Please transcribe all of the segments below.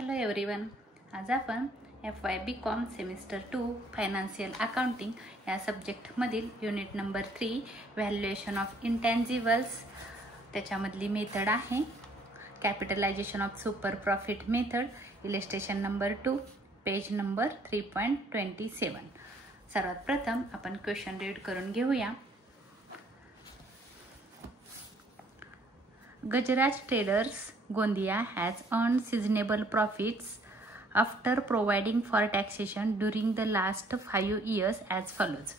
Hello everyone, आज आपण FYBCom semester 2 financial accounting या सब्जेक्टमधील unit number 3 valuation of intangibles त्याच्यामधली मेथड आहे capitalisation of super profit method, illustration number 2, page number 3.27. सर्वात प्रथम आपण क्वेश्चन रीड करून घेऊया. Gajraj Traders Gondia has earned seasonable profits after providing for taxation during the last 5 years as follows.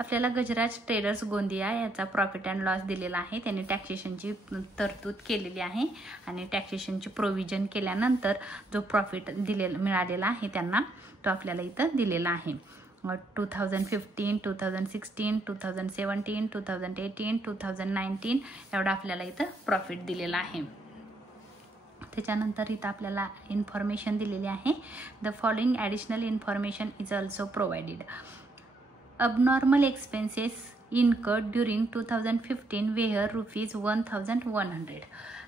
आपल्याला गजराज traders Gondia याचा profit and loss दिलेला आहे. त्यांनी टॅक्सेशनची तरतूद केलेली आहे आणि टॅक्सेशनची प्रोव्हिजन केल्यानंतर जो प्रॉफिट मिळालेला आहे त्यांना तो आपल्याला इथं दिलेला आहे. 2015, 2016, 2017, 2018, 2019 एवढा आपल्याला इथं प्रॉफिट दिलेला आहे. त्याच्यानंतर इथं आपल्याला इन्फॉर्मेशन दिलेली आहे. The following additional information is also provided. abnormal expenses incurred during 2015 were ₹1,100.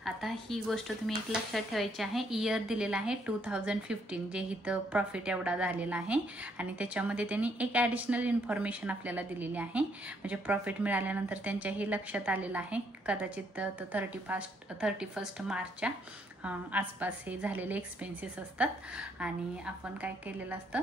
आता ही गोष्ट तुम्ही एक लक्षात ठेवायची आहे. इयर दिलेला आहे 2015 जे इथं प्रॉफिट एवढा झालेला आहे आणि त्याच्यामध्ये त्यांनी एक ॲडिशनल इन्फॉर्मेशन आपल्याला दिलेली आहे. म्हणजे प्रॉफिट मिळाल्यानंतर त्यांच्याही लक्षात आलेलं आहे कदाचित 31 मार्चच्या आसपास हे झालेले एक्सपेन्सेस असतात आणि आपण काय केलेलं असतं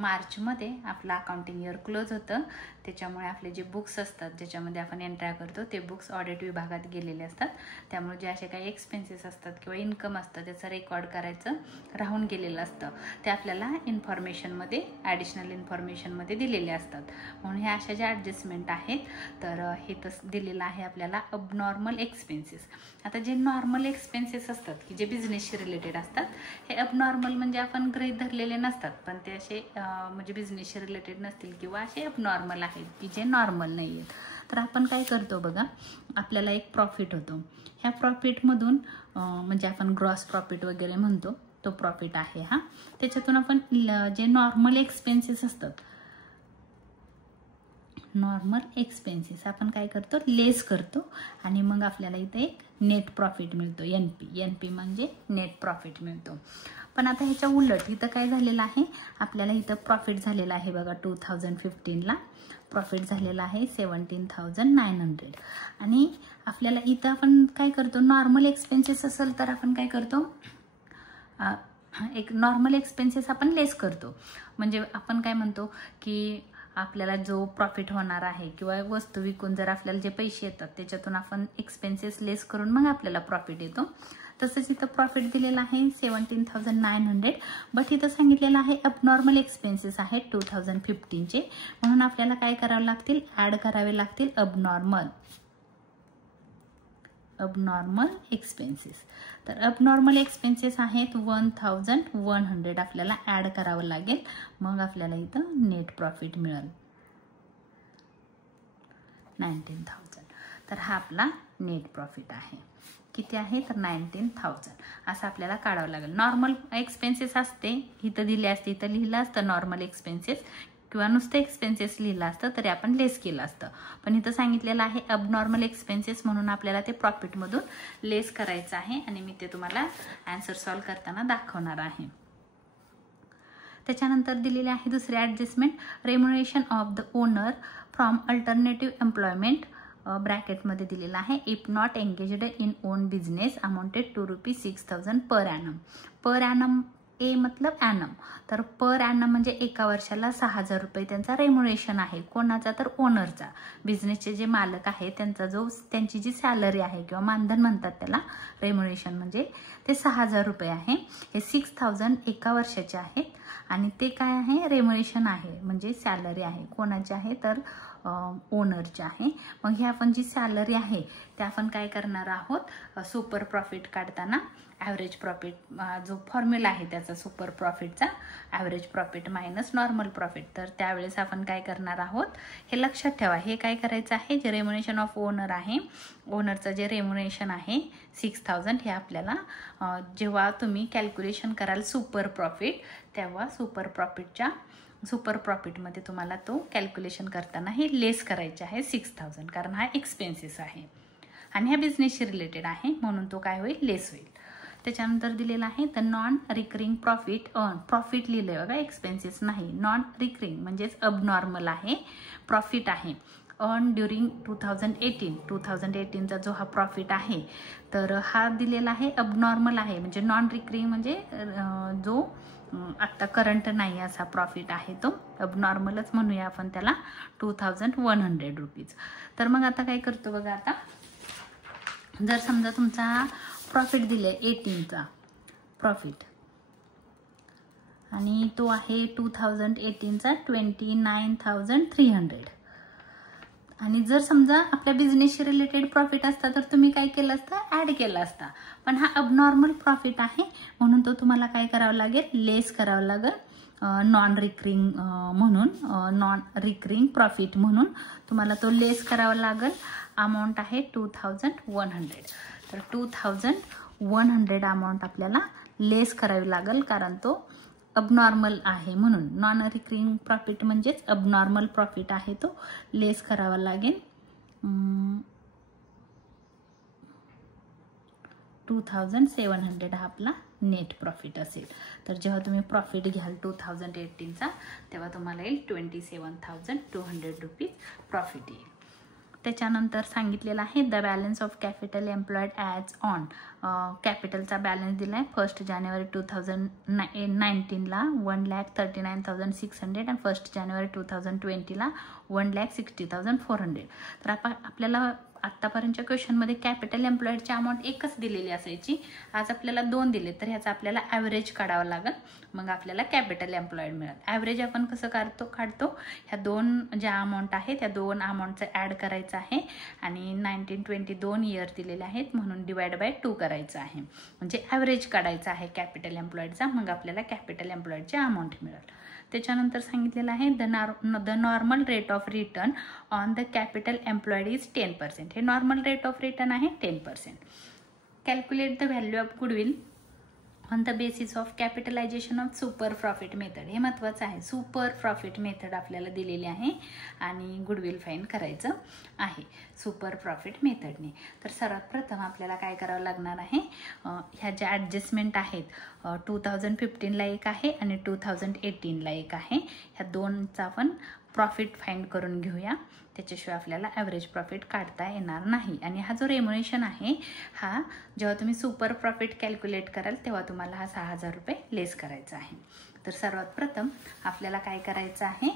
मार्चमध्ये आपलं अकाउंटिंग इयर क्लोज होतं. त्याच्यामुळे आपले जे बुक्स असतात ज्याच्यामध्ये आपण एंट्र्या करतो ते बुक्स ऑडिट विभागात गेलेले असतात. त्यामुळे जे असे काही एक्सपेन्सेस असतात किंवा इन्कम असतं त्याचं रेकॉर्ड करायचं राहून गेलेलं असतं ते आपल्याला इन्फॉर्मेशनमध्ये ॲडिशनल इन्फॉर्मेशनमध्ये दिलेले असतात. म्हणून ह्या अशा ज्या ॲडजस्टमेंट आहेत तर हे दिलेलं आहे आपल्याला अबनॉर्मल एक्सपेन्सेस. आता जे नॉर्मल एक्सपेन्सेस असतात की जे बिझनेसशी रिलेटेड असतात हे अबनॉर्मल म्हणजे आपण गृहीत धरलेले नसतात पण ते असे म्हणजे बिझनेसशी रिलेटेड नसतील किंवा असे अबनॉर्मल आहेत की जे नॉर्मल नाही आहेत. तर आपण काय करतो बघा, आपल्याला एक प्रॉफिट होतो. ह्या प्रॉफिटमधून म्हणजे आपण ग्रॉस प्रॉफिट वगैरे म्हणतो तो प्रॉफिट आहे हा. त्याच्यातून आपण जे नॉर्मल एक्सपेन्सेस असतात नॉर्मल एक्सपेन्सेस आपण काय करतो लेस करतो आणि मग आपल्याला इथे एक नेट प्रॉफिट मिळतो. NP म्हणजे नेट प्रॉफिट मिळतो. पण आता ह्याच्या उलट इथं काय झालेलं आहे आपल्याला इथं प्रॉफिट झालेला आहे बघा 2015ला प्रॉफिट झालेला आहे 17,900 आणि आपल्याला इथं आपण काय करतो नॉर्मल एक्सपेन्सेस असेल तर आपण काय करतो एक नॉर्मल एक्सपेन्सेस आपण लेस करतो. म्हणजे आपण काय म्हणतो की आपल्याला जो प्रॉफिट होणार आहे किंवा वस्तू विकून जर आपल्याला जे पैसे येतात त्याच्यातून आपण एक्सपेन्सेस लेस करून मग आपल्याला प्रॉफिट येतो. तसंच इथं प्रॉफिट दिलेलं आहे 17,900 बट इथं सांगितलेलं आहे अबनॉर्मल एक्सपेन्सेस आहेत 2015चे. म्हणून आपल्याला काय करावं लागतील ॲड करावे लागतील अबनॉर्मल एक्सपेन्सेस. तर अबनॉर्मल एक्सपेन्सेस आहेत 1,100 आपल्याला ॲड करावं लागेल मग आपल्याला इथं नेट प्रॉफिट मिळेल 19,000. तर हा आपला नेट प्रॉफिट आहे. किती आहे तर 19,000 असं आपल्याला काढावं लागेल. नॉर्मल एक्सपेन्सेस असते इथं दिले असते इथं लिहिलं असतं नॉर्मल एक्सपेन्सेस किंवा नुसतं एक्सपेन्सेस लिहिलं असतं तरी आपण लेस केलं असतं. पण इथं सांगितलेलं आहे अबनॉर्मल एक्सपेन्सेस म्हणून आपल्याला ते प्रॉफिटमधून लेस करायचं आहे आणि मी ते तुम्हाला आन्सर सॉल्व करताना दाखवणार आहे. त्याच्यानंतर दिलेले आहे दुसरे adjustment remuneration of the owner from alternative employment ब्रॅकेटमध्ये दिलेला आहे if not engaged in own business amounted to ₹6,000 per annum. Per annum ए मतलब ॲनम तर पर ॲनम म्हणजे एका वर्षाला 6,000 रुपये त्यांचा रेम्युनरेशन आहे. कोणाचा तर ओनरचा. बिझनेसचे जे मालक आहे त्यांची जी सॅलरी आहे किंवा मानधन म्हणतात त्याला रेम्युनरेशन म्हणजे ते 6,000 रुपये आहे. हे 6,000 एका वर्षाचे आहेत आणि ते काय आहे रेम्युनरेशन आहे म्हणजे सॅलरी आहे. कोणाची आहे तर ओनरची आहे. मग हे आपण जी सॅलरी आहे ते आपण काय करणार आहोत सुपर प्रॉफिट काढताना ॲव्हरेज प्रॉफिट जो फॉर्म्युला आहे त्याचा सुपर प्रॉफिटचा average profit minus normal profit. तर त्यावेळेस आपण काय करणार आहोत हे लक्षात ठेवा. हे काय करायचं आहे जे रेम्युनरेशन ऑफ ओनर आहे ओनरचं जे रेम्युनरेशन आहे 6,000 हे आपल्याला जेव्हा तुम्ही कॅल्क्युलेशन कराल सुपर प्रॉफिट तेव्हा सुपर प्रॉफिटमध्ये तुम्हाला तो कॅल्क्युलेशन करताना हे लेस करायचे आहे 6,000 कारण हा एक्सपेन्सेस आहे आणि हा बिझनेसशी रिलेटेड आहे म्हणून तो काय होईल लेस होईल. त्याच्यानंतर दिलेलं आहे the non recurring profit earn. Profit लिहिलं आहे बघा, एक्सपेन्सेस नाही. नॉन रिकरिंग म्हणजेच अबनॉर्मल आहे, प्रॉफिट आहे. अर्न ड्युरिंग 2018, 2018चा जो हा प्रॉफिट आहे तर हा दिलेला आहे अबनॉर्मल आहे, म्हणजे नॉन रिकरिंग म्हणजे जो आत्ता करंट नाही असा प्रॉफिट आहे, तो अबनॉर्मलच म्हणूया आपण त्याला, 2100 रुपीज. तर मग आता काय करतो बघा, आता जर समजा तुमचा प्रॉफिट दिले 18चा प्रॉफिट आणि तो आहे 2018चा 29,300 आणि जर समजा आपल्या बिझनेसशी रिलेटेड प्रॉफिट असता तर तुम्ही काय केलं असतं, ॲड केला असता. पण हा अबनॉर्मल प्रॉफिट आहे म्हणून तो तुम्हाला काय करावं लागेल, लेस करावं लागेल. नॉन रिकरिंग म्हणून, नॉन रिकरिंग प्रॉफिट म्हणून तुम्हाला तो लेस करावा लागेल. अमाऊंट आहे 2100. तर 2100 अमाऊंट आपल्याला लेस करावी लागेल, कारण तो अबनॉर्मल आहे म्हणून. नॉन रिकरिंग प्रॉफिट म्हणजेच अबनॉर्मल प्रॉफिट आहे, तो लेस करावा लागेल. 2700 हा आपला नेट प्रॉफिट असेल. तर जेव्हा तुम्ही प्रॉफिट घ्याल 2018चा तेव्हा तुम्हाला येईल 27,200 रुपीज प्रॉफिट येईल. त्याच्यानंतर सांगितलेलं आहे the balance of capital employed as on. कॅपिटलचा बॅलन्स दिला आहे 1 जानेवारी 2019ला 1,39,600 आणि 1 जानेवारी 2020ला 1,60,400. तर आपल्याला आत्तापर्यंतच्या क्वेश्चनमध्ये कॅपिटल एम्प्लॉयडची अमाऊंट एकच दिलेली असायची, आज आपल्याला 2 दिले, तर ह्याचा आपल्याला ॲव्हरेज काढावं लागेल, मग आपल्याला कॅपिटल एम्प्लॉयड मिळेल. ॲव्हरेज आपण कसं काढतो, ह्या 2 ज्या अमाऊंट आहेत त्या 2 अमाऊंटचं ॲड करायचं आहे आणि 19-20 2 इयर दिलेले आहेत म्हणून डिवाइड बाय 2 करायचं आहे, म्हणजे ॲव्हरेज काढायचं आहे कॅपिटल एम्प्लॉयडचा, मग आपल्याला कॅपिटल एम्प्लॉयडची अमाऊंट मिळेल. त्याच्यानंतर सांगितलेलं आहे the normal rate of return on the capital employed is 10%. हे नॉर्मल रेट ऑफ रिटर्न आहे 10%. Calculate the value of goodwill on the basis of capitalisation of super profit method. हे महत्त्वाचं आहे, सुपर प्रॉफिट मेथड आपल्याला दिलेली आहे आणि goodwill find करायचं आहे सुपर प्रॉफिट मेथडने. तर सर्वात प्रथम आपल्याला काय करावं लागणार आहे, ह्या ज्या ॲडजस्टमेंट आहेत 2015ला एक आहे आणि 2018ला एक आहे, ह्या 2चा आपण प्रॉफिट फाइंड करून घेऊया, त्याच्याशिवाय आपल्याला ॲव्हरेज प्रॉफिट काढता येणार नाही. आणि हा जो रेम्युनेशन आहे हा जेव्हा तुम्ही सुपर प्रॉफिट कॅल्क्युलेट कराल तेव्हा तुम्हाला हा 6,000 रुपये लेस करायचा आहे. तर सर्वात प्रथम आपल्याला काय करायचं आहे,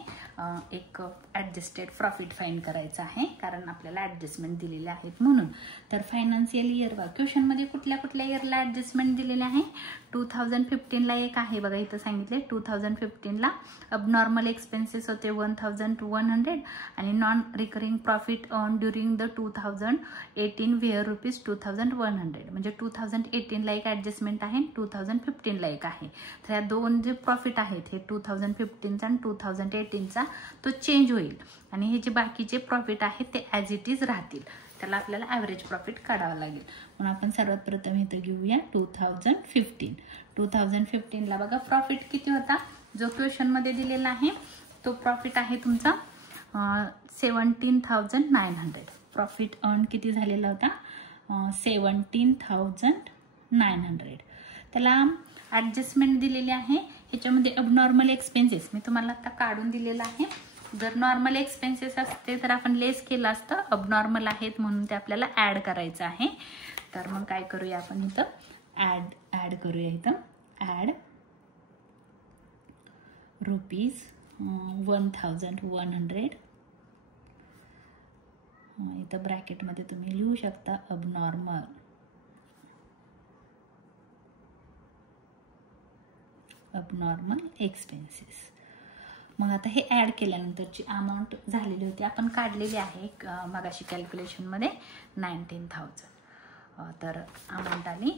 एक ॲडजस्टेड प्रॉफिट फाइंड करायचं आहे, कारण आपल्याला ॲडजस्टमेंट दिलेले आहेत म्हणून. तर फायनान्शियल इयर बघा, क्वेश्चनमध्ये कुठल्या कुठल्या इयरला ॲडजस्टमेंट दिलेले आहे, 2015ला एक आहे बघा, इथं सांगितले 2015ला अबनॉर्मल एक्सपेन्सेस होते 1,100 आणि non recurring profit earn during the 2018 were rupees 2,100, म्हणजे 2018ला एक ॲडजस्टमेंट आहे, 2015ला एक आहे. तर ह्या 2 जे प्रॉफिट आहेत हे 2015चा आणि 2018चा तो चेंज होईल आणि हे जे बाकीचे प्रॉफिट आहेत ते ॲज इट इज राहतील. त्याला आपल्याला ॲव्हरेज प्रॉफिट काढावं लागेल. म्हणून आपण सर्वात प्रथम इथं घेऊया 2015. 2015ला बघा प्रॉफिट किती होता, जो क्वेश्चनमध्ये दिलेला आहे तो प्रॉफिट आहे तुमचा 17,900. प्रॉफिट अर्न किती झालेला होता, 17,900. त्याला ॲडजस्टमेंट दिलेली आहे, ह्याच्यामध्ये अबनॉर्मल एक्सपेन्सेस मी तुम्हाला आता काढून दिलेला आहे. जर नॉर्मल एक्सपेन्सेस असते तर आपण लेस केलं असतं, अबनॉर्मल आहेत म्हणून ते आपल्याला ॲड करायचं आहे. तर मग काय करूया आपण इथं ॲड करूया, इथं ॲड रुपीज 1,100. इथं ब्रॅकेटमध्ये तुम्ही लिहू शकता अबनॉर्मल एक्सपेन्सेस. मग आता हे ॲड केल्यानंतरची अमाऊंट झालेली होती, आपण काढलेली आहे मगाशी कॅल्क्युलेशनमध्ये 19,000. तर अमाऊंट आली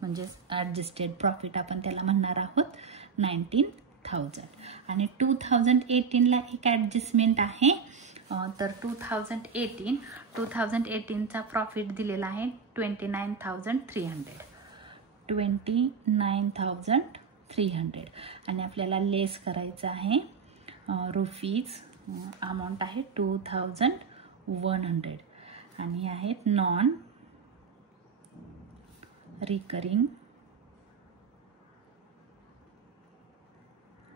म्हणजेच ॲडजस्टेड प्रॉफिट आपण त्याला म्हणणार आहोत 19,000. आणि 2018ला एक ॲडजस्टमेंट आहे, तर 2018चा प्रॉफिट दिलेला आहे 29,300. 29,300 आणि आपल्याला लेस करायचं आहे रुपीज, अमाऊंट आहे 2,100 आणि आहेत non recurring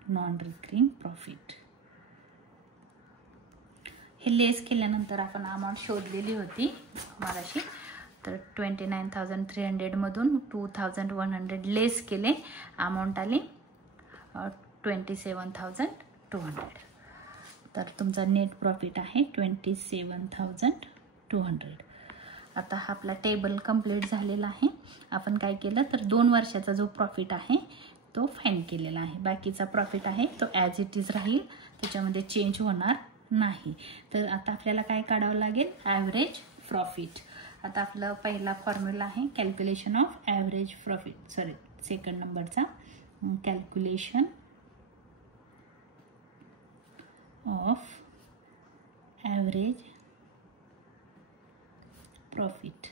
non recurring profit. हे लेस केल्यानंतर आपण अमाऊंट शोधलेली होती मगाशी. तर 29,300 मधून 2,100 लेस केले, अमाऊंट आली 27,200. तर तुमचा नेट प्रॉफिट आहे 27,200. आता हा आपला टेबल कंप्लीट झालेला आहे. आपण काय केलं तर 2 वर्षाचा जो प्रॉफिट आहे तो फाईंड केलेला आहे. बाकीचा प्रॉफिट आहे तो ॲज इट इज राहील, त्याच्यामध्ये चेंज होणार नाही. तर आता आपल्याला काय काढावं लागेल, ॲव्हरेज प्रॉफिट. आता आपला पहिला फॉर्म्युला आहे calculation of average profit, sorry second नंबरचा कॅल्क्युलेशन ऑफ ॲव्हरेज प्रॉफिट.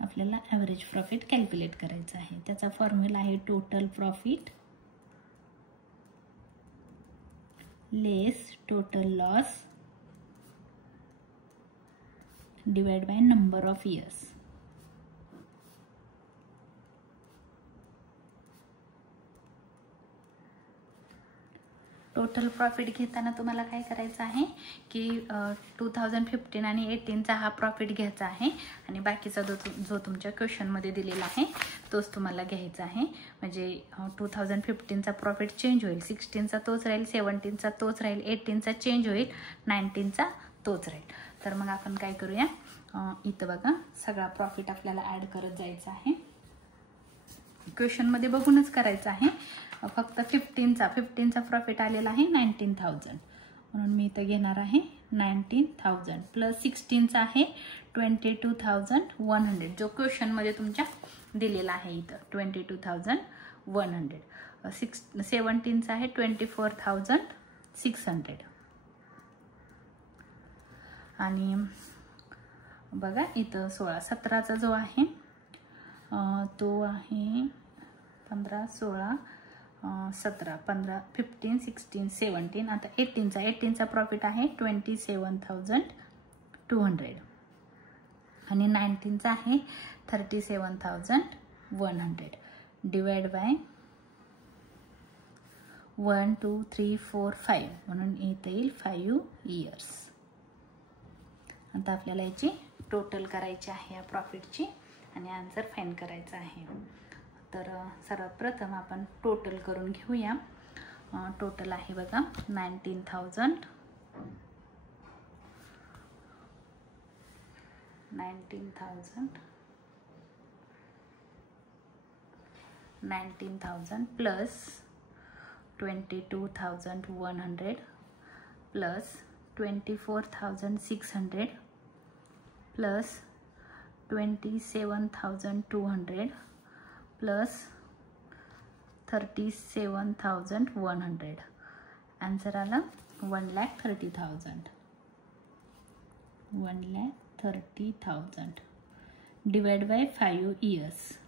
आपल्याला ॲव्हरेज प्रॉफिट कॅल्क्युलेट करायचं आहे. त्याचा फॉर्म्युला आहे total profit less total loss divide by number of years. Total profit घेताना तुम्हाला काय करायचं आहे की 2015 आणि 18चा हा प्रॉफिट घ्यायचा आहे आणि बाकीचा जो तुमच्या क्वेश्चनमध्ये दिलेला आहे तोच तुम्हाला घ्यायचा आहे. म्हणजे 2015चा प्रॉफिट चेंज होईल, 16चा तोच राहील, 17चा तोच राहील, 18चा चेंज होईल, 19चा तोच राहील. तर मग आपण काय करूया, इथं बघा सगळा प्रॉफिट आपल्याला ॲड करत जायचा आहे. क्वेश्चनमध्ये बघूनच करायचं आहे. फक्त 15चा प्रॉफिट आलेला आहे 19,000, म्हणून मी इथं घेणार आहे 19,000 प्लस 16चा आहे 22,100, जो क्वेश्चनमध्ये तुमच्या दिलेला आहे इथं 22,100. 17चा आहे 24,600. आणि बघा इथं 17चा जो आहे तो आहे 15, 16, 17, 15, 15, 16, 17. आता 18चा प्रॉफिट आहे 27,200 आणि 19चा आहे 37,100 डिवाइड बाय 1, 2, 3, 4, 5, म्हणून इथं येईल 5 इयर्स. आता आपल्याला याची टोटल करायची आहे या प्रॉफिटची आणि आन्सर फाइंड करायचा आहे. तर सर्वात प्रथम आपण टोटल करून घेऊया. टोटल आहे बघा 19,000 plus 22,100 plus 24,600 plus 27,200 plus 37,100. Answer आला 1,30,000. 1,30,000 divide by 5 years.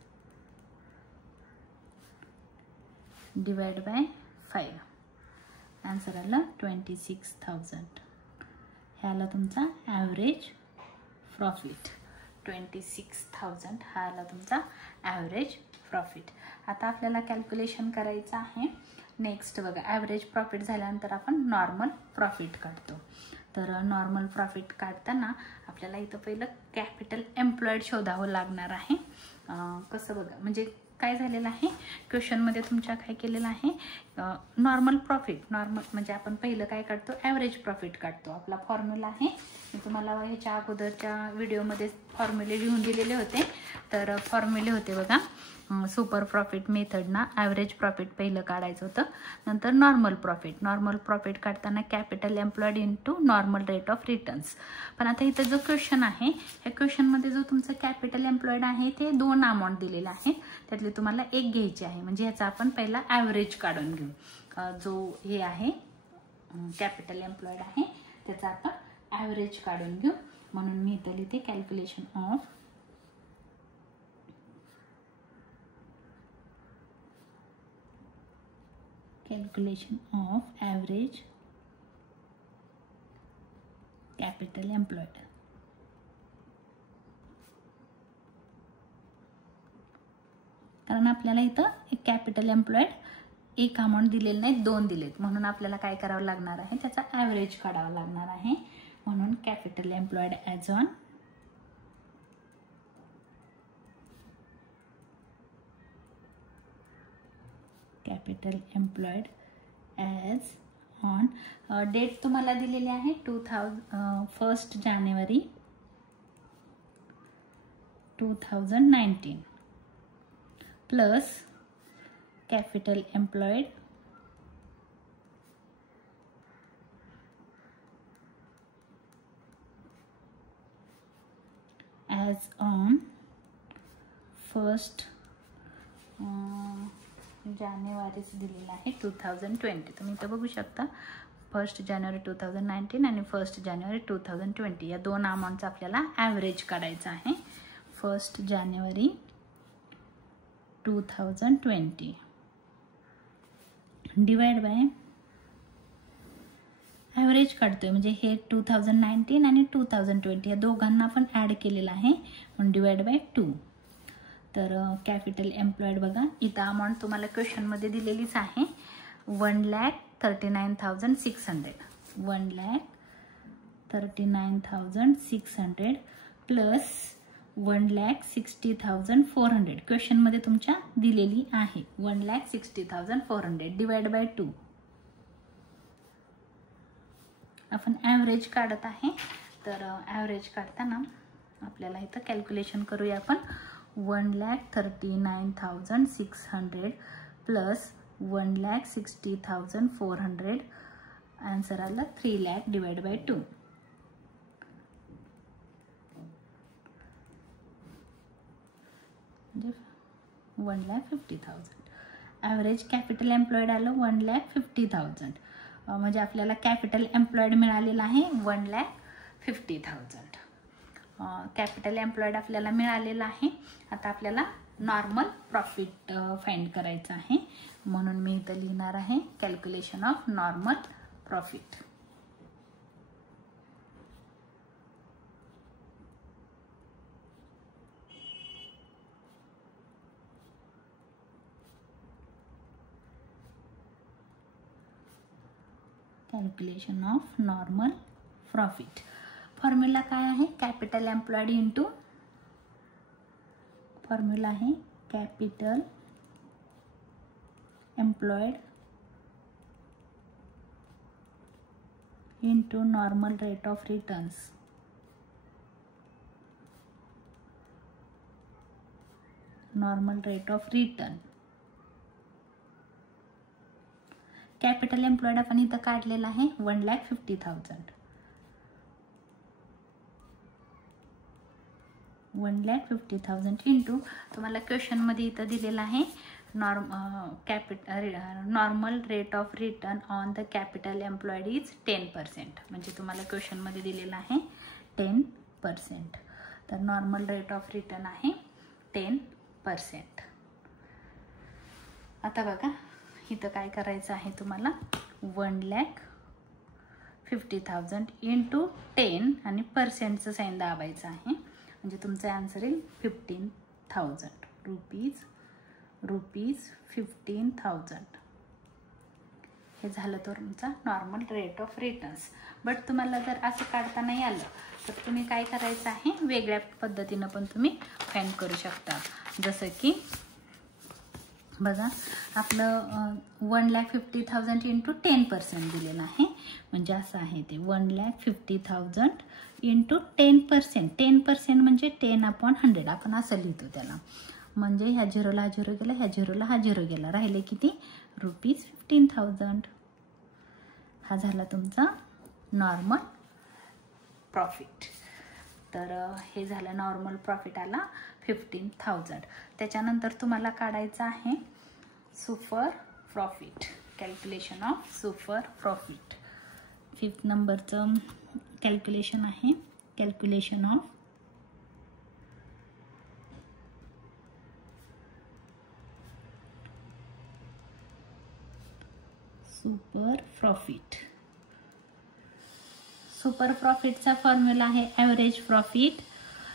Divide by 5. Answer आला 26,000. हे आला तुमचा ॲव्हरेज प्रॉफिट. 26,000 हा आला तुमचा ॲव्हरेज प्रॉफिट. आता आपल्याला कॅल्क्युलेशन करायचं आहे. नेक्स्ट बघा, ॲव्हरेज प्रॉफिट झाल्यानंतर आपण नॉर्मल प्रॉफिट काढतो. तर नॉर्मल प्रॉफिट काढताना आपल्याला इथं पहिलं कॅपिटल एम्प्लॉईड शोधावं लागणार आहे. कसं बघा, म्हणजे काय झालेलं आहे क्वेश्चनमध्ये तुमच्या काय केलेलं आहे, नॉर्मल प्रॉफिट. नॉर्मल म्हणजे आपण पहिलं काय काढतो, ॲव्हरेज प्रॉफिट काढतो. आपला फॉर्म्युला आहे, मी तुम्हाला ह्याच्या अगोदरच्या व्हिडिओमध्ये फॉर्म्युले लिहून दिलेले होते. तर फॉर्म्युले होते बघा, सुपर प्रॉफिट मेथडना ॲव्हरेज प्रॉफिट पहिलं काढायचं होतं, नंतर नॉर्मल प्रॉफिट. नॉर्मल प्रॉफिट काढताना capital employed into normal rate of returns. पण आता इथं जो क्वेश्चन आहे, ह्या क्वेश्चनमध्ये जो तुमचं कॅपिटल एम्प्लॉईड आहे ते 2 अमाऊंट दिलेले आहे, त्यातली तुम्हाला एक घ्यायची आहे. म्हणजे ह्याचा आपण पहिला ॲव्हरेज काढून घेऊ. जो हे आहे कॅपिटल एम्प्लॉईड आहे त्याचा आपण ॲव्हरेज काढून घेऊ. म्हणून मी इथं लिहिते calculation of average capital employed. कारण आपल्याला इथं एक कॅपिटल एम्प्लॉईड एक अमाऊंट दिलेली नाही, 2 दिलेत, म्हणून आपल्याला काय करावं लागणार आहे, त्याचा ॲव्हरेज काढावा लागणार आहे. म्हणून capital employed as on capital employed as on date तुम्हाला दिलेली आहे 1 जानेवारी 2019 plus capital employed as on 1 जानेवारीच दिलेला आहे 2020. तुम्ही इथं बघू शकता 1 जानेवारी 2019 आणि 1 जानेवारी 2020 या 2 अमाऊंटचा आपल्याला ॲव्हरेज काढायचा आहे. 1 जानेवारी 2020 डिवाइड बाय ॲव्हरेज काढतोय, म्हणजे हे 2019 आणि 2020 या दोघांना आपण ॲड केलेलं आहे, म्हणून डिवाइड बाय 2. तर कॅपिटल एम्प्लॉयड बघा, इथं अमाऊंट तुम्हाला क्वेश्चनमध्ये दिलेलीच आहे 1,39,600 1,39,600 प्लस 1,60,400 क्वेश्चनमध्ये तुमच्या दिलेली आहे 1,60,400 डिवाइड बाय 2. आपण ॲव्हरेज काढत आहे, तर ॲव्हरेज काढताना आपल्याला इथं कॅल्क्युलेशन करूया आपण. 1,39,600 प्लस 1,60,400 आन्सर आला 3 लाख डिवाइड बाय 2. म्हणजे 1,50,000. ॲव्हरेज कॅपिटल एम्प्लॉयड आलं 1,50,000. म्हणजे आपल्याला कॅपिटल एम्प्लॉयड मिळालेला आहे 1,50,000. कॅपिटल एम्प्लॉयड आपल्याला मिळालेला आहे. आता आपल्याला नॉर्मल प्रॉफिट फाइंड करायचं आहे, म्हणून मी इथं लिहिणार आहे calculation of normal profit. Calculation of normal profit. Formula काय आहे, कॅपिटल एम्प्लॉयड इंटू फॉर्म्युला आहे capital employed into normal rate of returns. Normal rate of return. Capital employed आपण इथं काढलेला आहे 1,50,000. 1,50,000 इंटू तुम्हाला क्वेश्चनमध्ये इथं दिलेलं आहे normal rate of return on the capital employed is 10%. म्हणजे तुम्हाला क्वेश्चनमध्ये दिलेलं आहे 10%. तर नॉर्मल रेट ऑफ रिटर्न आहे 10%. आता बघा इथं काय करायचं आहे तुम्हाला 1,50,000 इंटू 10 आणि पर्सेंटचं साईन दाबायचं आहे, म्हणजे तुमचं आन्सर येईल 15,000 रुपीज 15,000. हे झालं तर तुमचा normal rate of returns. But तुम्हाला जर असं काढता नाही आलं तर तुम्ही काय करायचं आहे, वेगळ्या पद्धतीनं पण तुम्ही फाइंड करू शकता. जसं की बघा आपलं 1,50,000 इंटू 10% दिलेलं आहे, म्हणजे असं आहे ते 1,50,000 इंटू 10%. 10% म्हणजे 10/100 आपण असं लिहितो त्याला. म्हणजे ह्या झिरोला हा झिरो गेला, ह्या झिरोला हा झिरो गेला, राहिले किती ₹15,000. हा झाला तुमचा नॉर्मल प्रॉफिट. तर हे झालं नॉर्मल प्रॉफिट आला 15,000. त्याच्यानंतर तुम्हाला काढायचं आहे super profit. Calculation of super profit. 5th नंबरचं कॅल्क्युलेशन आहे calculation of super profit. Super प्रॉफिटचा फॉर्म्युला आहे ॲव्हरेज प्रॉफिट.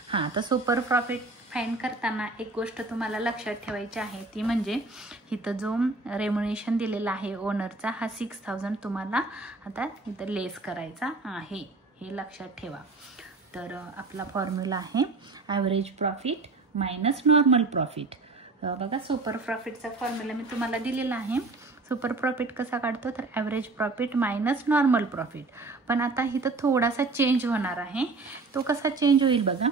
हां, तर सुपर प्रॉफिट फाइंड करताना एक गोष्ट तुम्हाला लक्षात ठेवायची आहे, ती म्हणजे इथं जो रेम्युनेशन दिलेला आहे ओनरचा हा 6000 तुम्हाला आता इथं लेस करायचा आहे, हे लक्षात ठेवा. तर आपला फॉर्म्युला आहे average profit minus normal profit. बघा सुपर प्रॉफिटचा फॉर्म्युला मी तुम्हाला दिलेला आहे. सुपर प्रॉफिट कसा काढतो तर average profit minus normal profit. पण आता इथं थोडासा चेंज होणार आहे. तो कसा चेंज होईल बघा.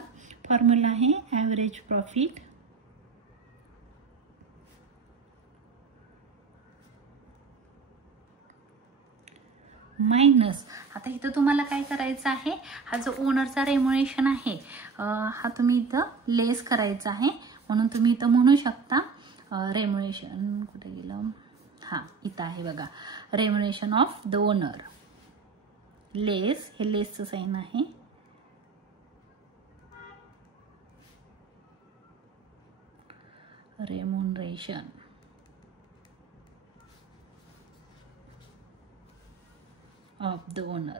फॉर्म्युला आहे ॲव्हरेज प्रॉफिट मायनस, आता इथं तुम्हाला काय करायचं आहे, हा जो ओनरचा रेम्युनेशन आहे हा तुम्ही इथं लेस करायचा आहे. म्हणून तुम्ही इथं म्हणू शकता रेम्युनेशन कुठे गेलं, हां इथं आहे बघा, रेम्युनेशन ऑफ द ओनर लेस, हे लेसचं साइन आहे. Remuneration of the owner.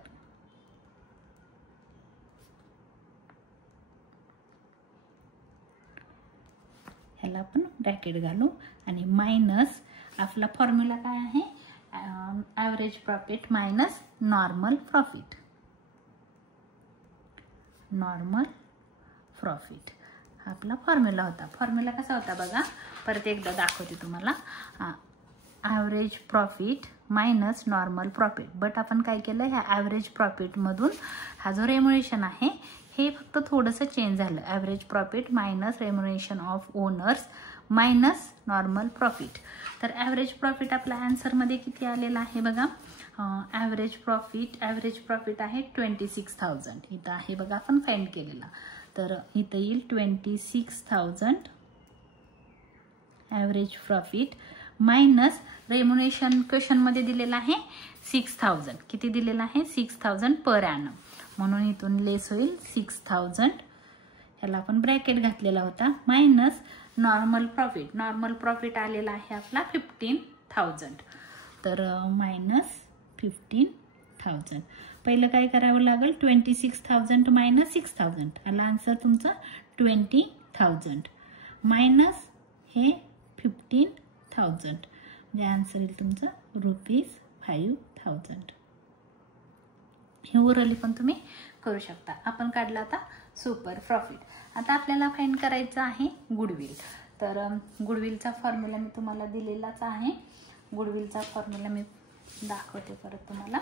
ह्याला आपण ब्रॅकेट घालू आणि मायनस आपला फॉर्म्युला काय आहे, average profit minus normal profit. Normal profit हा आपला फॉर्म्युला होता. फॉर्म्युला कसा होता बघा, परत एकदा दाखवते तुम्हाला. Average profit minus normal profit. But आपण काय केलं, ह्या ॲव्हरेज प्रॉफिटमधून हा जो रेम्युनेशन आहे हे फक्त थोडंसं चेंज झालं. Average profit minus remuneration of owners minus normal profit. तर ॲव्हरेज प्रॉफिट आपल्या आन्सरमध्ये किती आलेला आहे बघा. ॲव्हरेज प्रॉफिट आहे 26,000. इथं आहे बघा आपण फाइंड केलेला. तर इथं येईल 26,000 ॲव्हरेज प्रॉफिट मायनस रेम्युनेशन क्वेश्चनमध्ये दिलेला आहे 6000. किती दिलेला आहे 6000 पर ॲनम. म्हणून इथून लेस होईल 6000. ह्याला आपण ब्रॅकेट घातलेला होता. Minus normal profit. Normal profit आलेला आहे आपला 15,000. तर मायनस 15,000. पहिलं काय करावं लागेल, 26,000 मायनस 6,000. आला आन्सर तुमचा 20,000 मायनस हे 15,000. म्हणजे आन्सर येईल तुमचं ₹5,000. हे ओरली पण तुम्ही करू शकता. आपण काढला आता सुपर प्रॉफिट. आता आपल्याला फाइंड करायचं आहे गुडविल. तर गुडविलचा फॉर्म्युला मी तुम्हाला दिलेलाच आहे. गुडविलचा फॉर्म्युला मी दाखवते परत तुम्हाला.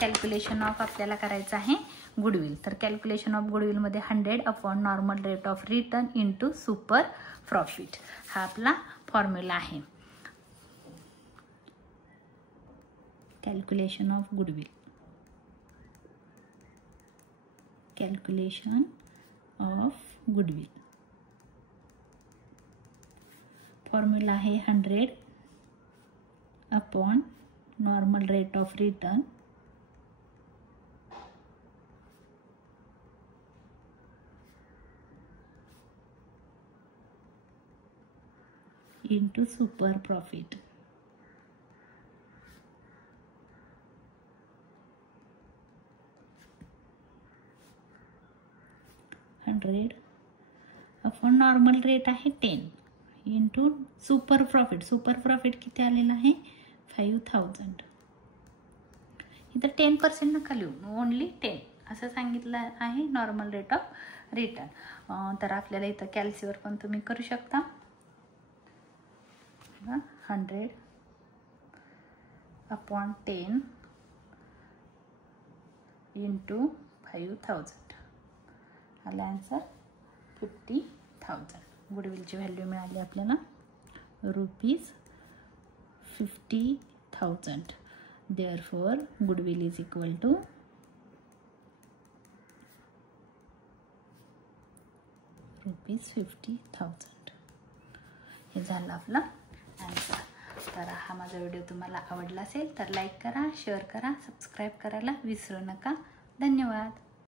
कॅल्क्युलेशन ऑफ आपल्याला करायचं आहे गुडविल. तर कॅल्क्युलेशन ऑफ गुडविलमध्ये 100 upon normal rate of return into super profit हा आपला फॉर्म्युला आहे. Calculation of goodwill. Calculation of goodwill formula आहे 100 upon normal rate of return into super profit. Upon normal rate आहे 10 into super profit. Super profit किती आलेला आहे 5,000. इथं 10% नका लिहू, ओनली 10 असं सांगितलं आहे नॉर्मल रेट ऑफ रिटर्न. तर आपल्याला इथं कॅल्सीवर पण तुम्ही करू शकता. 100 अपॉन 10 इंटू 5,000. आला आन्सर 50,000. गुडविलची व्हॅल्यू मिळाली आपल्याला ₹50,000. Therefore goodwill is equal to ₹50,000. हे झालं आपलं आन्सर. तर हा माझा व्हिडिओ तुम्हाला आवडला असेल तर लाईक करा, शेअर करा, सबस्क्राईब करायला विसरू नका. धन्यवाद.